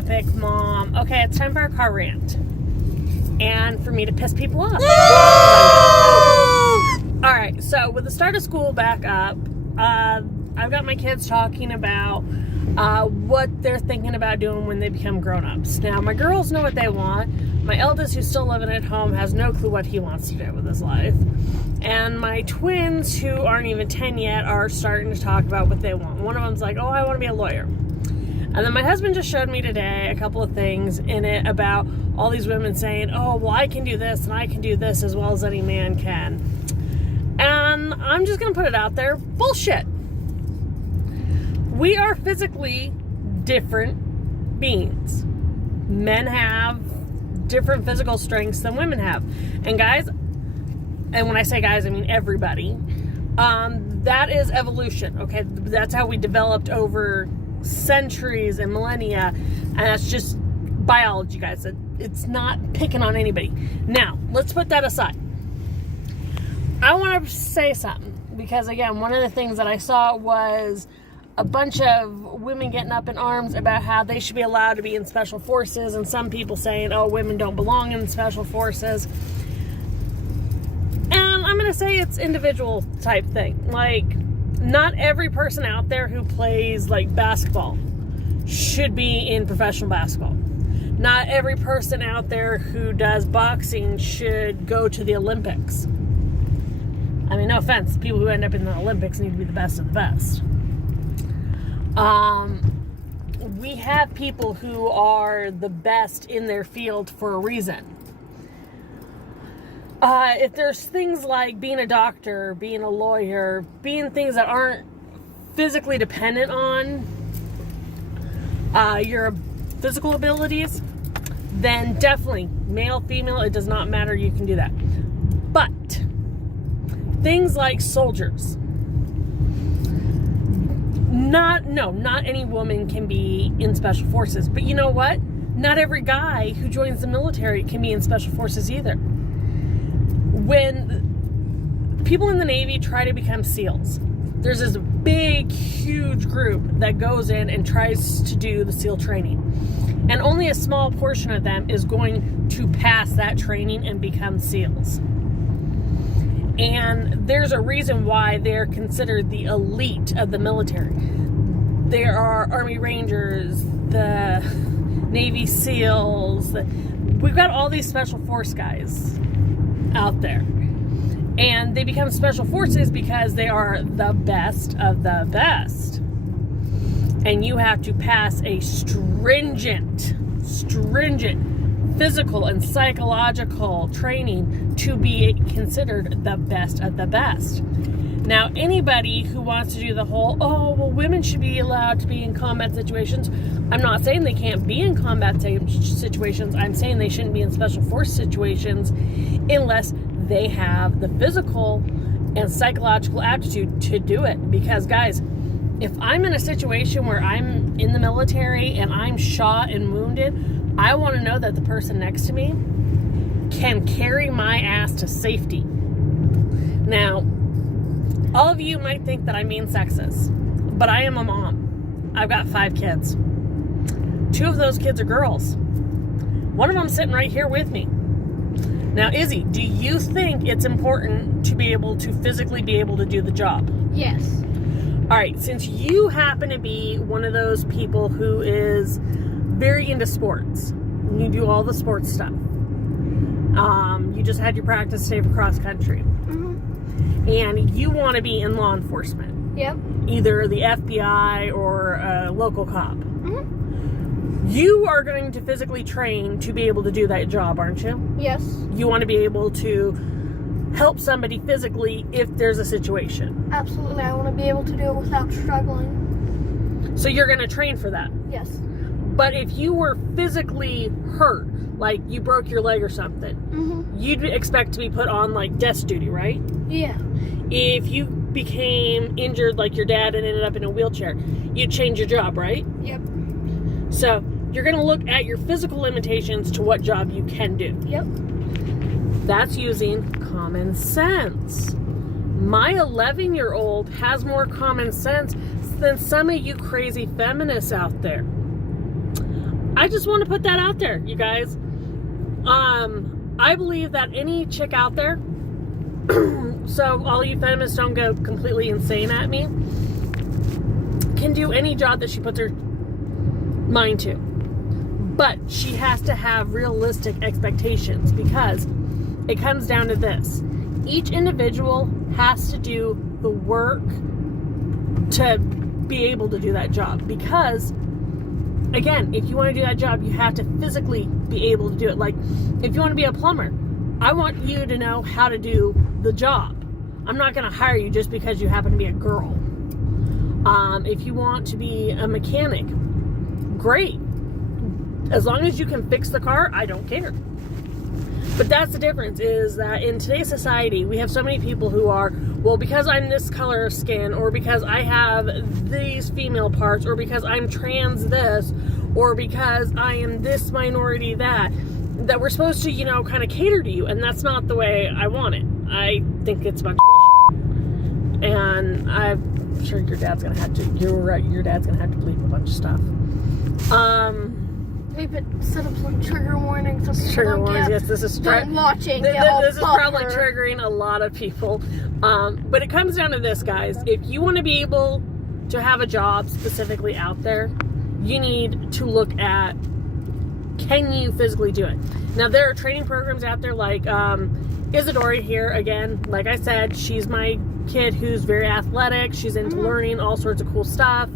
epic mom. Okay, it's time for our car rant. And for me to piss people off. Alright, so with the start of school back up, I've got my kids talking about what they're thinking about doing when they become grown-ups. Now, my girls know what they want. My eldest, who's still living at home, has no clue what he wants to do with his life. And my twins, who aren't even 10 yet, are starting to talk about what they want. One of them's like, oh, I want to be a lawyer. And then my husband just showed me today a couple of things in it about all these women saying, oh, well, I can do this and I can do this as well as any man can. And I'm just going to put it out there. Bullshit. We are physically different beings. Men have different physical strengths than women have. And guys, and when I say guys, I mean everybody, that is evolution, okay? That's how we developed over centuries and millennia, and that's just biology, guys. It's not picking on anybody. Now, let's put that aside. I want to say something, because again, one of the things that I saw was a bunch of women getting up in arms about how they should be allowed to be in special forces, and some people saying, oh, women don't belong in special forces. And I'm going to say it's individual type thing. Like, not every person out there who plays, like, basketball should be in professional basketball. Not every person out there who does boxing should go to the Olympics. I mean, no offense, people who end up in the Olympics need to be the best of the best. We have people who are the best in their field for a reason. If there's things like being a doctor, being a lawyer, being things that aren't physically dependent on your physical abilities, then definitely, male, female, it does not matter, you can do that. But things like soldiers, not any woman can be in special forces. But you know what? Not every guy who joins the military can be in special forces either. When people in the Navy try to become SEALs, there's this big, huge group that goes in and tries to do the SEAL training. And only a small portion of them is going to pass that training and become SEALs. And there's a reason why they're considered the elite of the military. There are Army Rangers, the Navy SEALs. We've got all these special force guys out there. And they become special forces because they are the best of the best. And you have to pass a stringent physical and psychological training to be considered the best of the best. Now, anybody who wants to do the whole, oh, well, women should be allowed to be in combat situations. I'm not saying they can't be in combat situations. I'm saying they shouldn't be in special force situations unless they have the physical and psychological aptitude to do it. Because, guys, if I'm in a situation where I'm in the military and I'm shot and wounded, I want to know that the person next to me can carry my ass to safety. Now, all of you might think that I'm being sexist, but I am a mom. I've got 5 kids. 2 of those kids are girls. One of them sitting right here with me. Now, Izzy, do you think it's important to be able to physically be able to do the job? Yes. All right, since you happen to be one of those people who is very into sports, you do all the sports stuff. You just had your practice day for cross country. Mm-hmm. And you want to be in law enforcement. Yep. Either the FBI or a local cop. Mm-hmm. You are going to physically train to be able to do that job, aren't you? Yes. You want to be able to help somebody physically if there's a situation. Absolutely. I want to be able to do it without struggling. So you're going to train for that. Yes. But if you were physically hurt, like you broke your leg or something, mm-hmm. you'd expect to be put on like desk duty, right? Yeah. If you became injured like your dad and ended up in a wheelchair, you'd change your job, right? Yep. So you're going to look at your physical limitations to what job you can do. Yep. That's using common sense. My 11-year-old has more common sense than some of you crazy feminists out there. I just want to put that out there, you guys. I believe that any chick out there, so all you feminists don't go completely insane at me, can do any job that she puts her mind to. But she has to have realistic expectations, because it comes down to this. Each individual has to do the work to be able to do that job, because again, if you want to do that job, you have to physically be able to do it. Like, if you want to be a plumber, I want you to know how to do the job. I'm not going to hire you just because you happen to be a girl. If you want to be a mechanic, great. As long as you can fix the car, I don't care. But that's the difference, is that in today's society, we have so many people who are, well, because I'm this color of skin, or because I have these female parts, or because I'm trans this, or because I am this minority that we're supposed to, kind of cater to you. And that's not the way I want it. I think it's a bunch of bullshit. And I'm sure your dad's going to have to, you're right, your dad's going to have to bleep a bunch of stuff. Maybe set up some trigger warnings. So Trigger warnings, yes, this is don't watch it. This is probably triggering a lot of people. But it comes down to this, guys. If you want to be able to have a job specifically out there, you need to look at, can you physically do it? Now, there are training programs out there like Isadora here, again, like I said, she's my kid who's very athletic. She's into learning all sorts of cool stuff.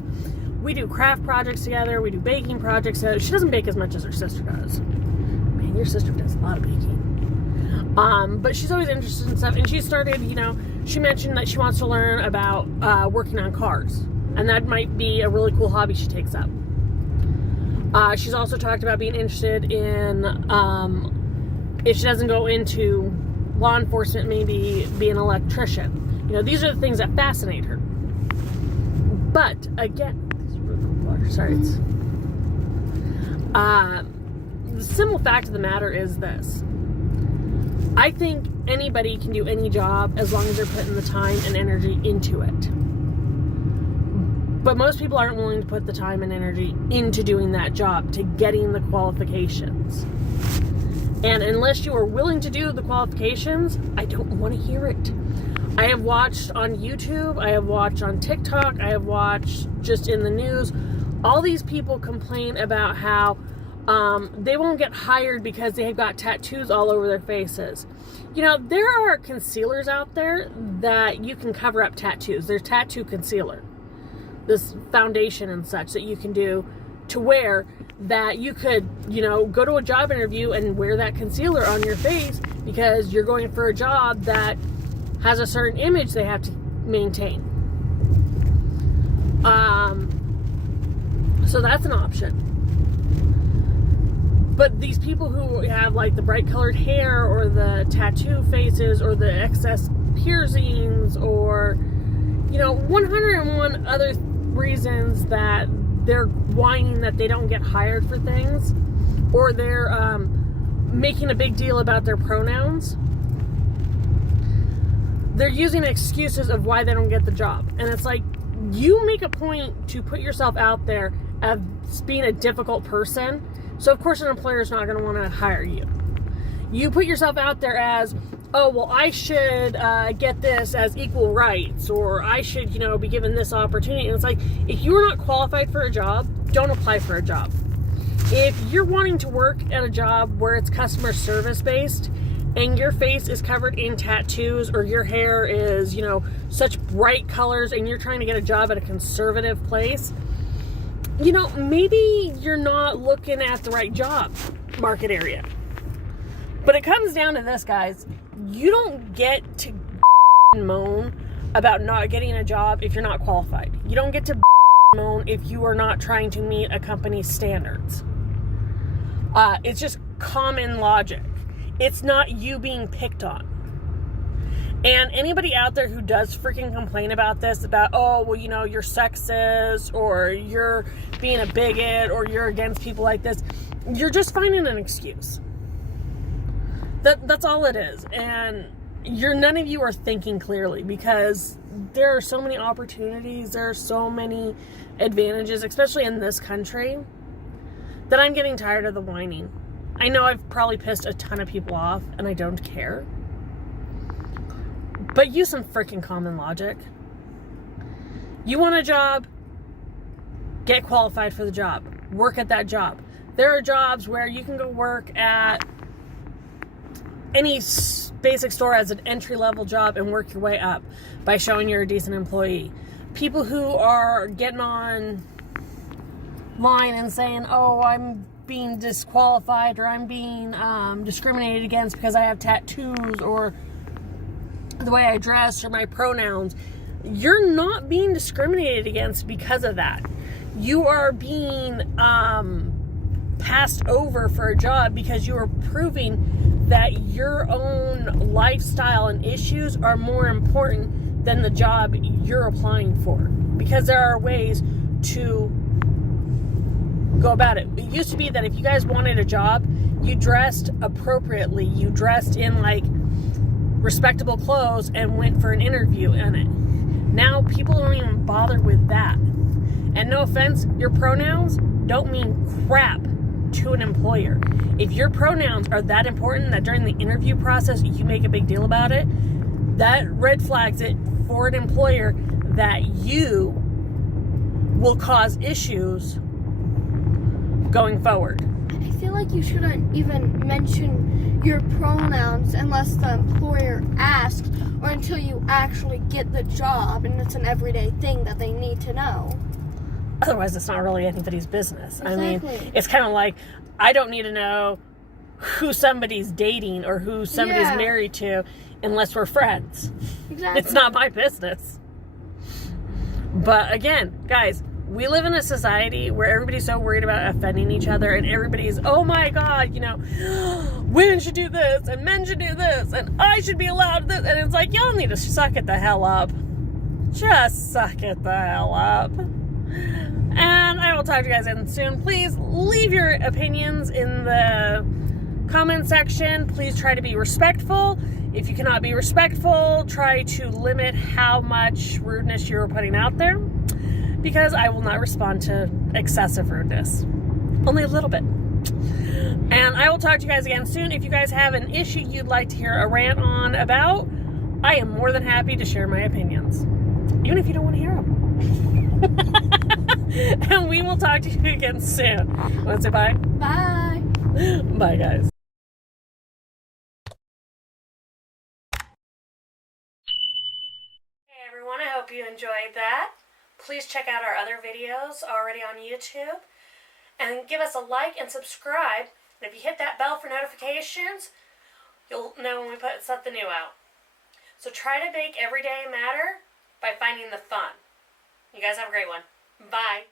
We do craft projects together. We do baking projects together. She doesn't bake as much as her sister does. Man, your sister does a lot of baking. But she's always interested in stuff. And she started, she mentioned that she wants to learn about working on cars. And that might be a really cool hobby she takes up. She's also talked about being interested in, if she doesn't go into law enforcement, maybe be an electrician. These are the things that fascinate her. But again, sorry, it's the simple fact of the matter is this. I think anybody can do any job as long as they're putting the time and energy into it. But most people aren't willing to put the time and energy into doing that job, to getting the qualifications. And unless you are willing to do the qualifications, I don't want to hear it. I have watched on YouTube, I have watched on TikTok, I have watched just in the news, all these people complain about how they won't get hired because they've got tattoos all over their faces. There are concealers out there that you can cover up tattoos. There's tattoo concealer, this foundation and such that you can do to wear, that you could, go to a job interview and wear that concealer on your face because you're going for a job that has a certain image they have to maintain. So that's an option. But these people who have like the bright colored hair, or the tattoo faces, or the excess piercings, or 101 other reasons that they're whining that they don't get hired for things, or they're making a big deal about their pronouns. They're using excuses of why they don't get the job. And it's like, you make a point to put yourself out there as being a difficult person, so of course an employer is not going to want to hire you. You put yourself out there as, oh, well, I should get this as equal rights, or I should, be given this opportunity. And it's like, if you're not qualified for a job, don't apply for a job. If you're wanting to work at a job where it's customer service based, and your face is covered in tattoos, or your hair is, such bright colors, and you're trying to get a job at a conservative place, maybe you're not looking at the right job market area. But it comes down to this, guys. You don't get to moan about not getting a job if you're not qualified. You don't get to moan if you are not trying to meet a company's standards. It's just common logic. It's not you being picked on. And anybody out there who does freaking complain about this, about, oh, well, you're sexist, or you're being a bigot, or you're against people like this, you're just finding an excuse. That's all it is. And none of you are thinking clearly, because there are so many opportunities, there are so many advantages, especially in this country, that I'm getting tired of the whining. I know I've probably pissed a ton of people off, and I don't care. But use some freaking common logic. You want a job? Get qualified for the job. Work at that job. There are jobs where you can go work at any basic store as an entry-level job and work your way up by showing you're a decent employee. People who are getting on line and saying, oh, I'm being disqualified or I'm being discriminated against because I have tattoos or the way I dress or my pronouns, you're not being discriminated against because of that. You are being passed over for a job because you are proving that your own lifestyle and issues are more important than the job you're applying for. Because there are ways to go about it. It used to be that if you guys wanted a job, you dressed appropriately. You dressed in like respectable clothes and went for an interview in it. Now people don't even bother with that. And no offense, your pronouns don't mean crap to an employer. If your pronouns are that important that during the interview process you make a big deal about it, that red flags it for an employer that you will cause issues going forward. I feel like you shouldn't even mention your pronouns unless the employer asks or until you actually get the job and it's an everyday thing that they need to know. Otherwise, it's not really anybody's business. Exactly. I mean, it's kind of like, I don't need to know who somebody's dating or who somebody's married to unless we're friends. Exactly. It's not my business. But again, guys, we live in a society where everybody's so worried about offending each other and everybody's, oh my God, you know, women should do this and men should do this and I should be allowed this. And it's like, y'all need to suck it the hell up. Just suck it the hell up. And I will talk to you guys again soon. Please leave your opinions in the comment section. Please try to be respectful. If you cannot be respectful, try to limit how much rudeness you're putting out there, because I will not respond to excessive rudeness. Only a little bit. And I will talk to you guys again soon. If you guys have an issue you'd like to hear a rant on about, I am more than happy to share my opinions. Even if you don't want to hear them. And we will talk to you again soon. Want to say bye? Bye. Bye, guys. Hey, everyone. I hope you enjoyed that. Please check out our other videos already on YouTube. And give us a like and subscribe. And if you hit that bell for notifications, you'll know when we put something new out. So try to make every day matter by finding the fun. You guys have a great one. Bye.